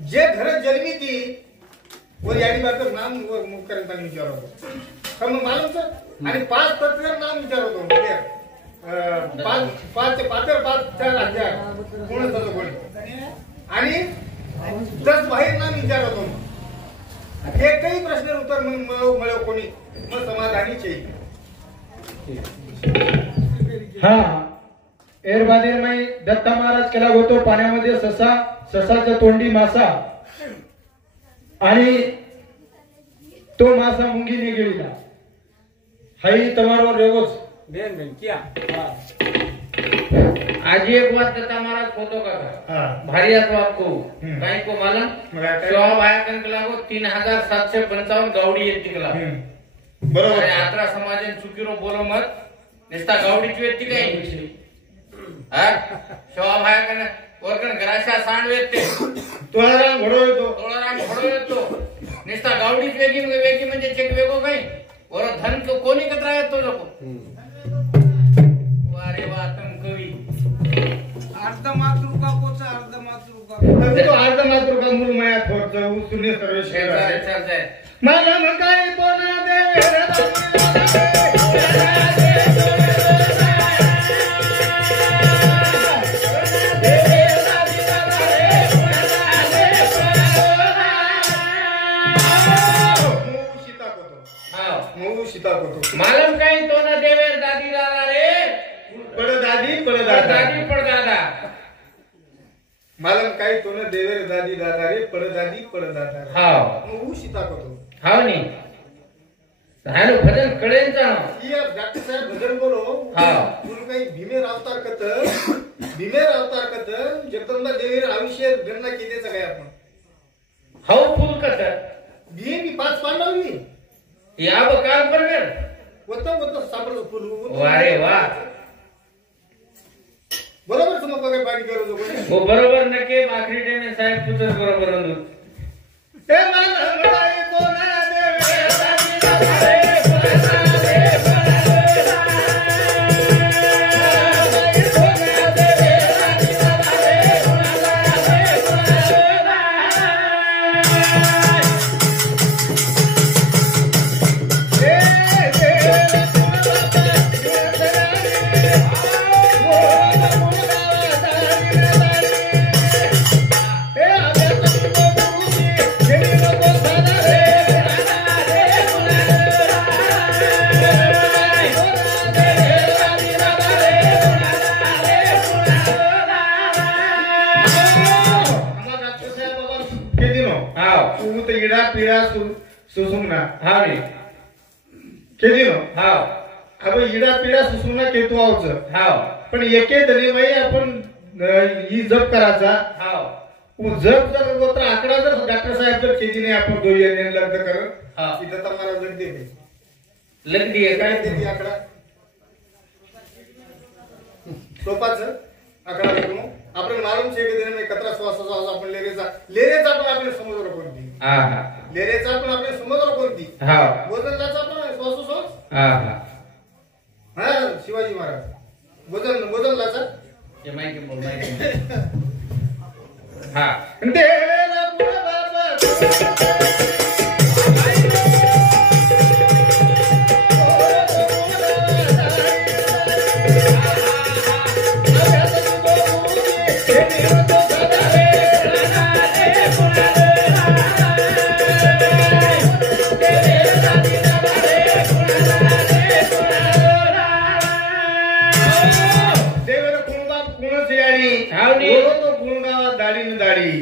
जे घर जन्मी ती वो याडी बाकर नाम वो मुख करता विचार होतो कम मालूम सर आणि 5 पत्र नाम विचार होतो म्हणजे 5 4 हजार कोण होतो कोणी आणि 10 बाहेर नाम विचार होतो एकही प्रश्न उत्तर मिळव कोणी मग समाधानी चे हा एरबादेरमाई दत्ता महाराज केला होतो पाण्यामध्ये ससाच्या तोंडी मासा आणि तो मासा मुंगीने गेलीला हाई तुम्हारो रेगोस बेन बेन क्या आज एक बात दत्ता महाराज फोटो का भारी है तो आपको कहीं को मालूम जवाब आया कंकला को 3755 गावडी येती कला बरोबर यात्रा समाजन चुकीरो बोलो मत निस्ता गावडीची येती काही हा जवाब आया कन वरकन घराशा सांड वेते तोळाराम घडो येतो निस्ता गावडीच वेगी म्हणजे चेक वेगो काही और धन को कोणी कतरा येतो लोक वारे वा तुम कवी अर्ध मातृका पोचा अर्ध मातृका तो अर्ध मातृका मूल माया थोरच उचलणे सर्व चल मला मकाई तो ना दे मालूम काही तो ना देवेर दादी दादा रे पडदादा मालूम काही तो ना देवेर दादी दादा रे पडदादा हाव मग सीता कोतो हाव नी हालो भजन कळेन चा ये डॉक्टर साहेब भजन बोलो हाव तुम काही भीमेर अवतार कत जगदंबा देवीर आयुष्य गणना केलेचं काय आपण हाव फुल कत भीम 5 पांडवली या बकार बरोबर होतं सापडलं फुल वारे वा बरोबर तुम्हाला काय पाणी करू नको हो बरोबर नके आखरी टेने साहेब पुत्र बरोबर अंदू हे मला मडाई कोणा देवे सुसुमना हा रे केली नो हाव अब इडा पिडा सुसुमना केतू आवच हाव पण एके दरी बाई आपण ही जप करायचा हाव जप जर गोत्र आकडा जर डॉक्टर साहेब जर केली नाही आपण दोघे लग्न कर इथं तुम्हाला लग दे लग दिए काय देते आकडा सोपाच आकडा बघू आपण मालूम छे के दिन में कतरा श्वास आपण लेरेचा पण आपल्या समोर कोणती लेरेचा पण आपल्या समोर कोणती वजनलाचा पण श्वासोश्वास हा शिवाजी महाराज वजनलाचा ये माहिती बोल माहिती हा देवेला बाबा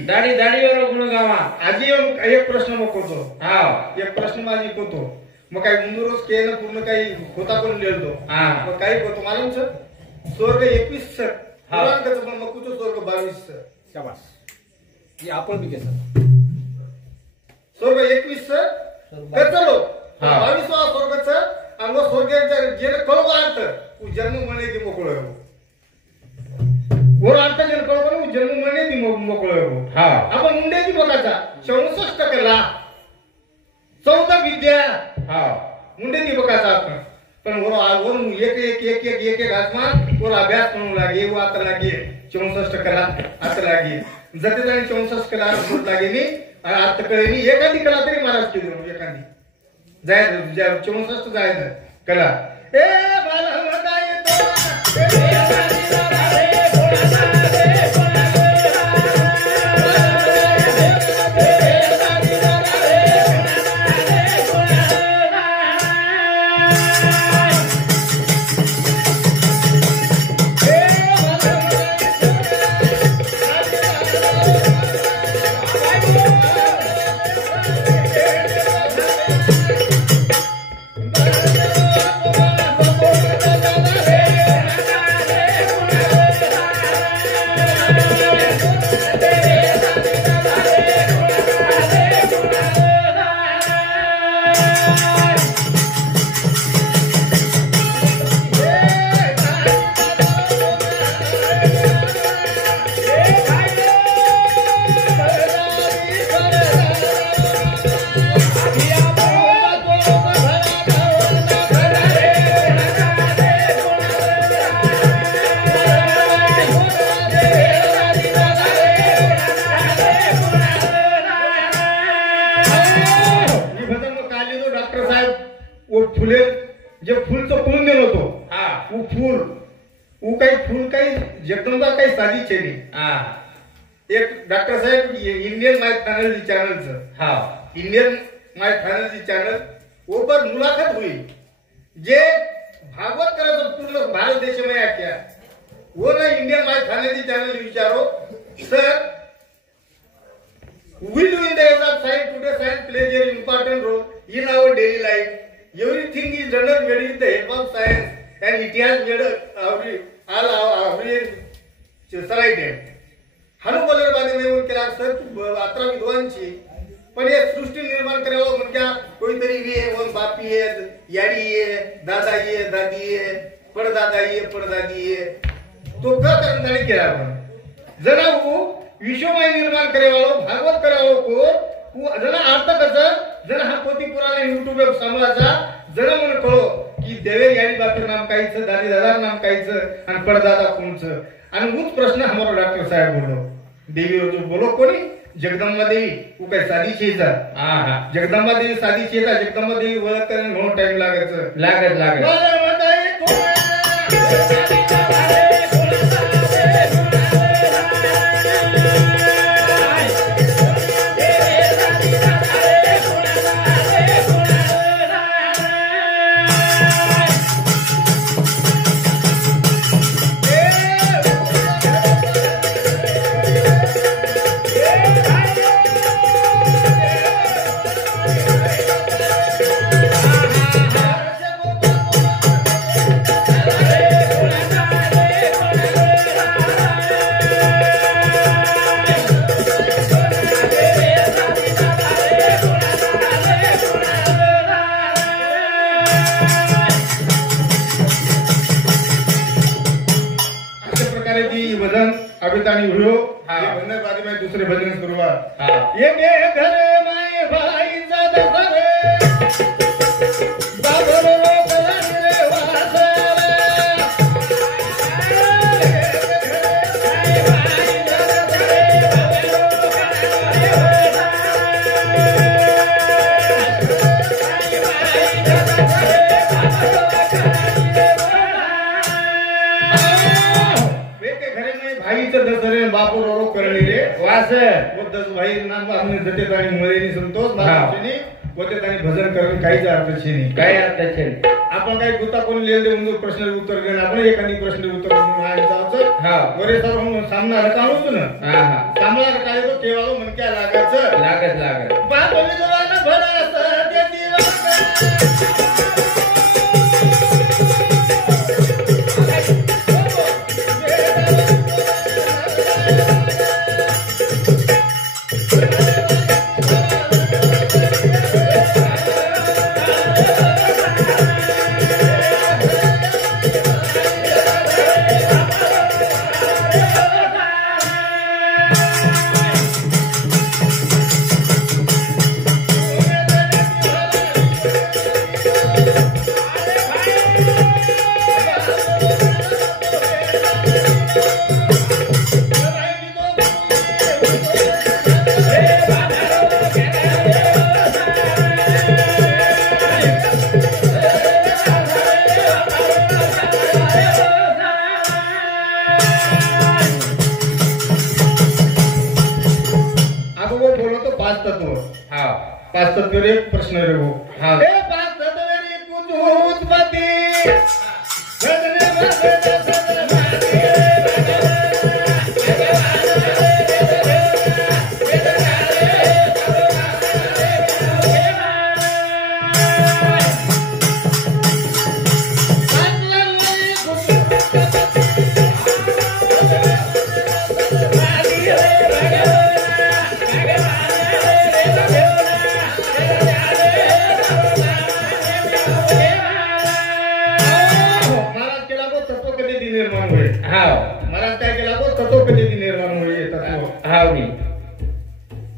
दाढी दाढीवर गुणगावा आधी एक प्रश्न मग एक प्रश्न माझी कोतो मग काही मुंदूरच केलं पूर्ण काही होता पण लिहितो मग काही होतो मालूम सर स्वर्ग 21 सर पण मग कुठं स्वर्ग 22 सर शाबास ये आपण भी कैसा स्वर्ग 21 सर चलो 22 स्वर्गच आणि मग स्वर्गाच्या जे कळवा अर्थ जन्म म्हणे की मोकळ वर अर्थ जे कळवा जन्म म्हणे की मोकळ आपण मुंड्याची बोलायचा 64 कला 14 विद्या मुंड्याची बघायचा आपण पण वरून एक आसमान वर अभ्यास म्हणू लागे वो आता लागे 64 कला आता लागे जते आणि 64 कला बोट लागेली अर्थ कळेली एखादी कला तरी महाराज केली एखादी जाय 64 जाय कला ए बालहमदाय तो फुले जे फूलचं फूल नेल होतो वो फूल वो काही फूल काही जगदंबा काही साधी चेली एक डॉक्टर साहेब इंडियन माय चॅनलचं इंडियन माय चॅनल वो पर मुलाखत हुई जे भागवत करायचं पूर्ण भारत देश में क्या वो ना इंडियन माय चॅनल विचारो sir will do in the age of science today science plays an important role in our daily life. Everything is done with the help of science and it has made all our society. Hanu bowler बारे में वो क्या sir अतरा विद्वान छी पण ये सृष्टि निर्माण करे वो मन क्या कोई तरी भी है वो बापी है यारी है दादा है दादी है परदादा है परदादी है तो क्या करने के रहा जरा वो विश्वमय निर्माण करे वालों भागवत करे वालों को जरा अर्थ कसं जरा हा पोथी पुराण YouTube वर समजाचा जरा मन कळो की देवे याडी बापे नाम काहीच दादी दादा नाम काहीच आणि पडदादा कोणचं आणि मूच प्रश्न हमारो डॉक्टर साहेब बोलो देवी जो बोलो कोणी जगदंबा देवी वो काय साधी चीजा जगदंबा देवी साधी चीजा जगदंबा देवी ओळख करणे बहुत टाइम लागत दूसरे भजन शुरुआत ये घर माए भाई ज्यादा बापू रोरो करले रे वास वो भाई नाम हमने जते तानी मरेनी संतोष बापूनी होते तानी भजन करन काहीच अर्थ छे नाही काय अर्थ छे आपण काय गुता कोण लेले उंदो प्रश्न उत्तर देना आपण एकानी प्रश्न उत्तर आयचं हां वरे सर हम सामना रकाळूच ना हां सामना रकाळे तो केवाळो मन क्या लागत बाप विद्वान भरस ते दिवा पाच तत्व हा पाच तत्व एक प्रश्न रे भाऊ हा. हे पाच तत्व रे तुझ उत्पत्ती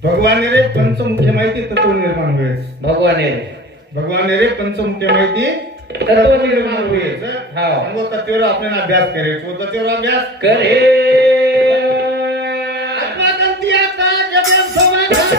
भगवान रे पंचमुख्य माहिती तत्व निर्माण होईल. भगवान रे पंचमुख्य माहिती तत्व निर्माण होईल. हा तत्वावर आपण अभ्यास करायचो. तत्वावर अभ्यास करे आत्माकंती आता जगेम समाधान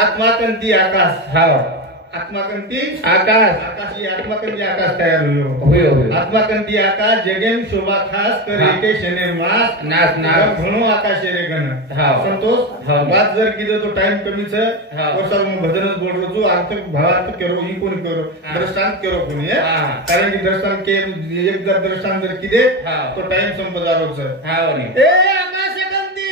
आत्माकंती आकाश. हा आत्माकंती आकाश. आकाश ही आत्माकंती आकाश तयार होईल. आत्माकंती आकाश जगेन शोभा खास कर एके शने मास नाच नाच म्हणून आकाश रे गण. संतोष बात जर किती तो टाइम कमीच वर्षाल भजनच बोल रहो अर्थ भावार्थ करो ही कोण करो दृष्टांत करो कोणी कारण की दृष्टांत के एक जर दृष्टांत जर किती तो टाइम संपदारोच. ए आकाशकंती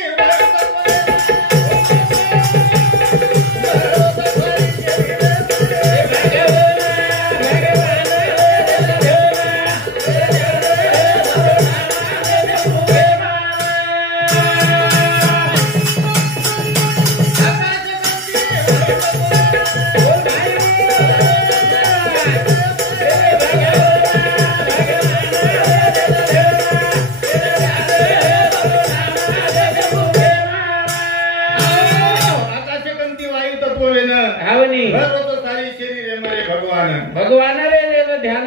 भगवान रे ध्यान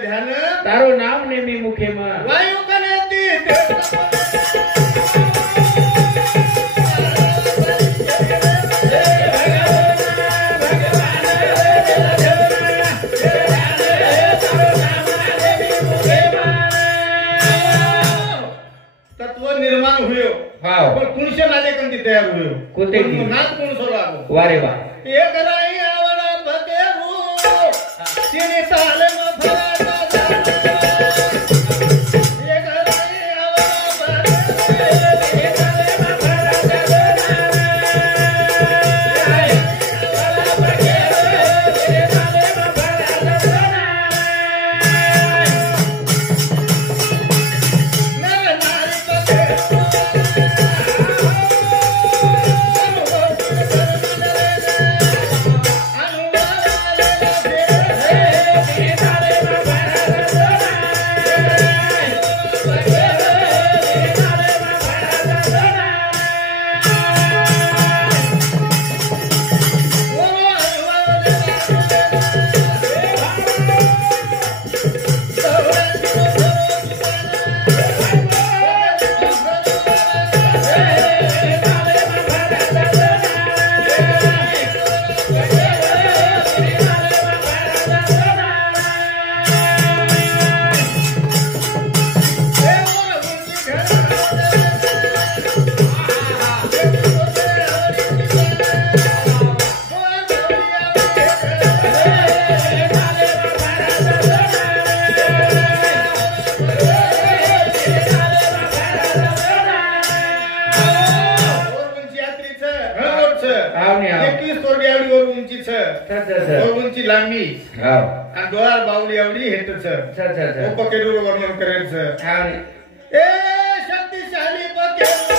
ध्यान तारो नाम नेमी मुखे में वायु कनेती तत्व निर्माण हुयो. पण कुणशे नाले कंती तयार हुयो. कोते नाथ कोण सोडा वारे वा एक राई आवडा भगेरू तिने साले मफरा उंची लांबी आणि डोळा बावली आवडी हेतच पकेडूर वर्णन करायचं. ए शक्तिशाली पकेडूर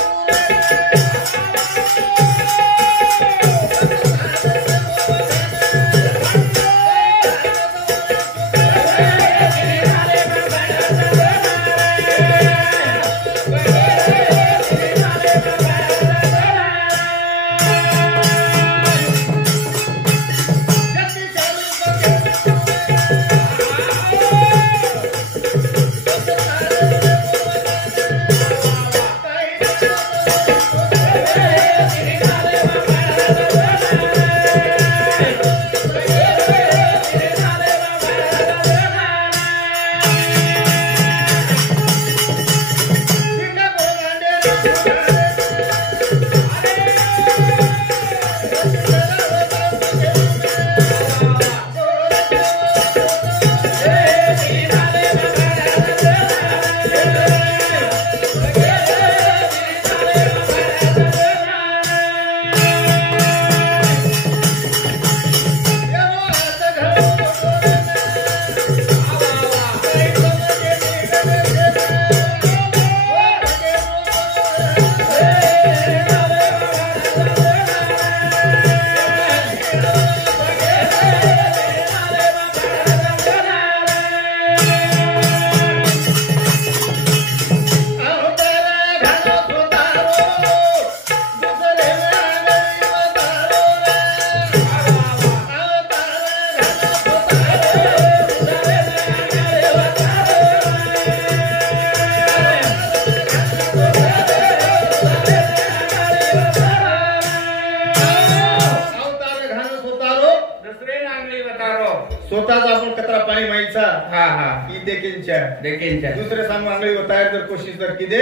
देखेंच्या दूसरे सामने आंगली बताया जर कोशिश कर की दे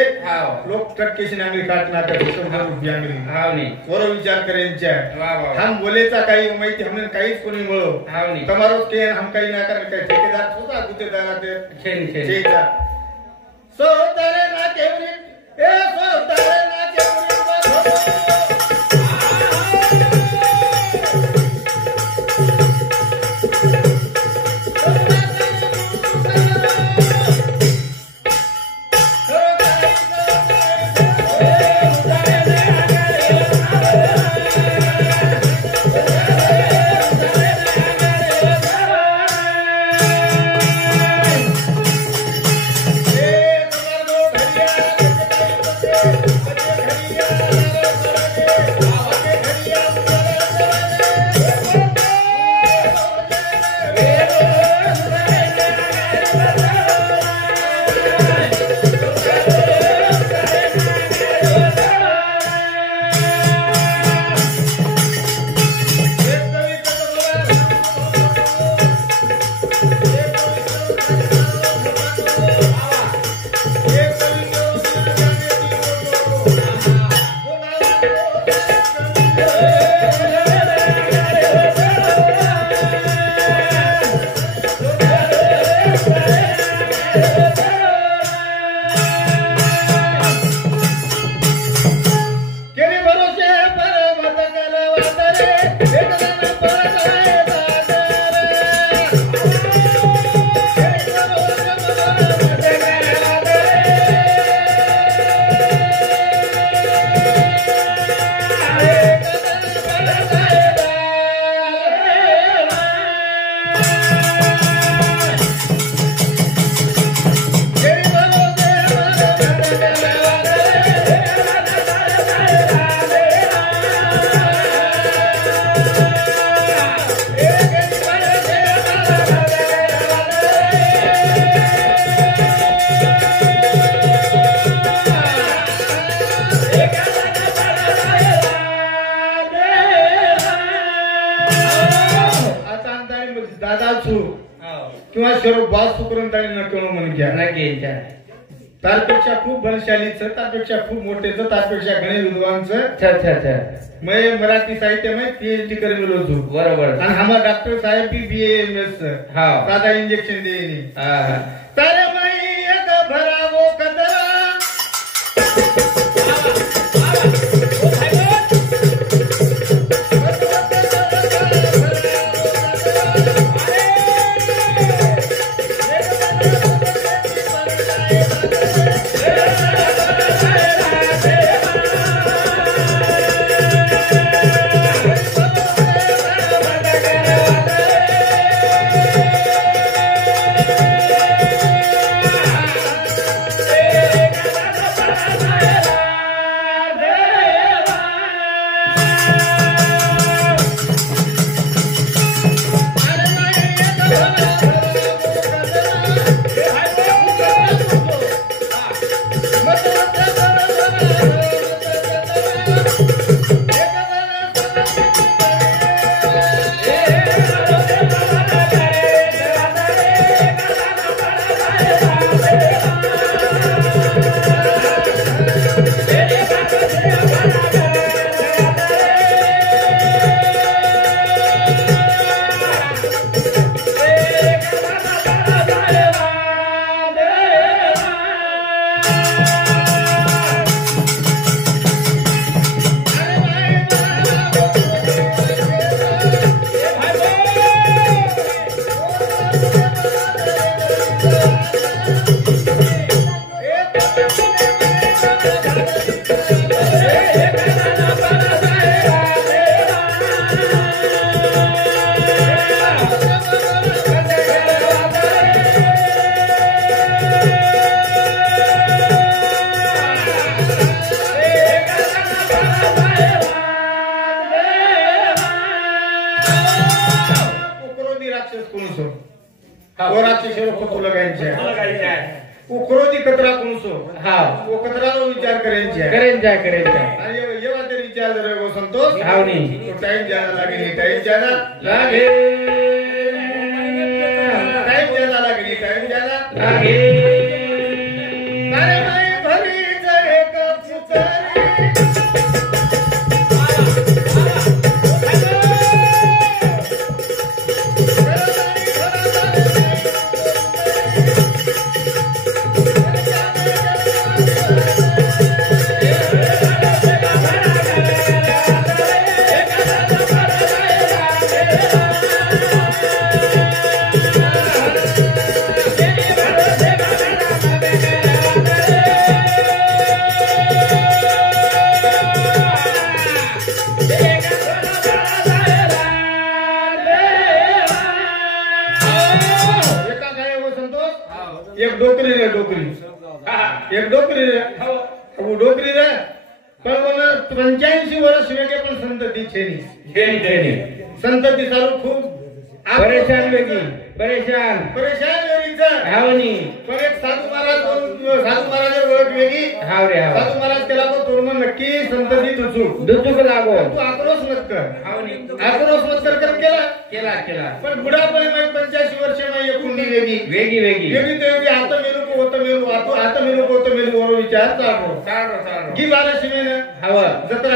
लोग टटकेशी आंगली काटना का 100 रुपये आंगली वरो विचार करेंच्या हम बोलेचा काही माहिती हमने काहीच कोणी मिळो तुम्हारो के हम काही ना कर काही ठेकेदार होता गुतेदार ते छेचा सो तारे ना केवरी ए सो तारे ना केवरी किंवा शरीर बास करून त्यांनी नकळून म्हणून त्यापेक्षा खूप बलशालीचं त्यापेक्षा खूप मोठेचं त्यापेक्षा गणे विद्वानचं मैं मराठी साहित्य में PhD कर मिलो तू बरोबर आणि आम्हा डॉक्टर साहेब भी BAMS दादा इंजेक्शन देईनी तारे मई एक भरावो कदरा उक्रोधी कचरा कोणसो वो कचरानो विचार करेंच्या आणि येवा ते विचार जर वो संतोष हावनी तो टाइम ज्यादा लागे टाइम ज्यादा आहे अरे बाई भरीच एक पुतळे एक डोकरी रे डोकरी एक डोकरी रे वो डोकरी रे पण वो 85 वर्ष वेगे पण संतती छेनी संतती चालू खूप परेशान वेगी परेशान वेगीचं हावनी पण एक साधू महाराज ओळख वेगळी हाव रे हाव साधू महाराज त्याला तोडून नक्की संतती दुचूक लागो तू आक्रोश मत कर हावनी आक्रोश मत कर केला पण बुढापणे 85 वर्ष नाही कुंडी वेगी तो वेगळी आता मेलू होत मेलू वरो विचार चालू की 12 शिमेन हाव जत्रा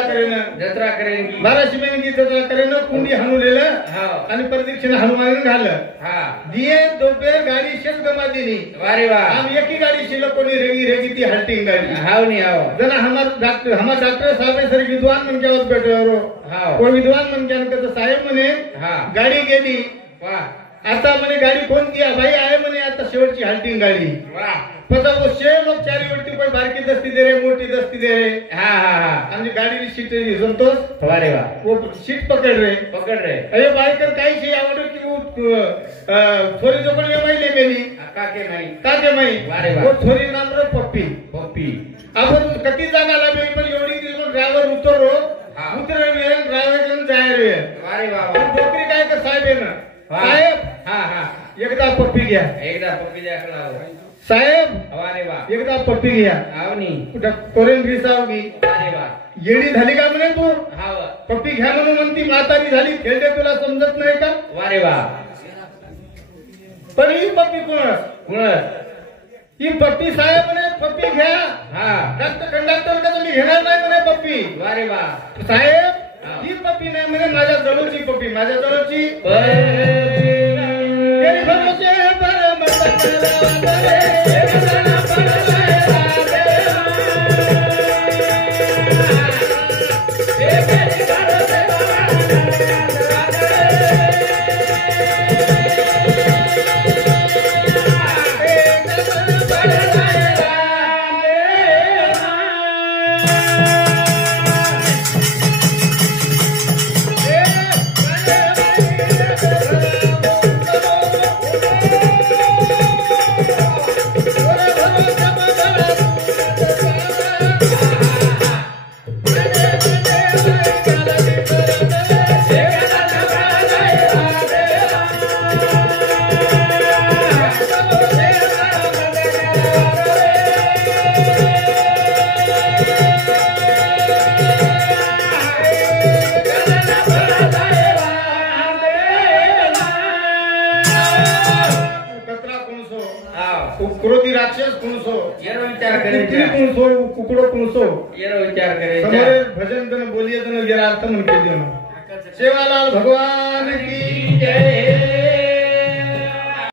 करेन की 12 शिमेन की जत्रा करेन कुंडी हाणुलेलं हाव आणि प्रदक्षिणा हनुमान घालं हा दिये दोपहर गाडी शेत गमा दिली वारे वा हम एकी गाड़ी शिल कोनी रेगी ती हल्टिंग गाड़ी हावनी हाव जना हमार डॉक्टर साहब सर विद्वान मन के बैठे हो हाव कोई विद्वान मन के अनक साहेब म्हणे हा गाडी गेली वाह आता म्हणे गाडी फोन किया भाई आहे म्हणे आता शेवटची हल्टिंग गाडी वाह पता वो छे लोग चारी वरती कोई बारकी दस्ती दे रहे मोटी दस्ती दे रहे हा आणि गाडी की सीट संतोष वारे वा वो सीट पकड़ रहे अरे बाइकर काही छे आवडो की वो थोड़ी जोकड़ी में ले मेली काके नाही वारे वा वो थोड़ी नाम रो पप्पी आपण कती जागा लागली पण एवढी दिवस ड्रायव्हर उतरो उतरे ड्रायव्हर घेऊन जाय रे वारे वा डोकरी काय का साहेब आहे ना साहेब हा एकदा पप्पी घ्या साहेब वारे वा एकदा पप्पी घ्या आवनी कुठं कोरेन रिसावगी वारे वा येडी झाली का म्हणे तू हाव पप्पी घ्या म्हणून म्हणती म्हातारी झाली खेळते तुला समजत नाही का वारे वा पण ही पप्पी कोण ही पप्पी साहेब म्हणे पप्पी घ्या हा कंडक्टर का तुम्ही घेणार नाही म्हणे पप्पी वारे वा साहेब ही पप्पी नाही म्हणे माझ्या जवळची पप्पी माझ्या जवळची क्रोधी राक्षस कुणसो येरो विचार करे कुणसो कुकडो कुणसो येरो विचार करे समोर भजन तन बोलिए तन गेला अर्थ म्हणते देव सेवालाल भगवान की जय।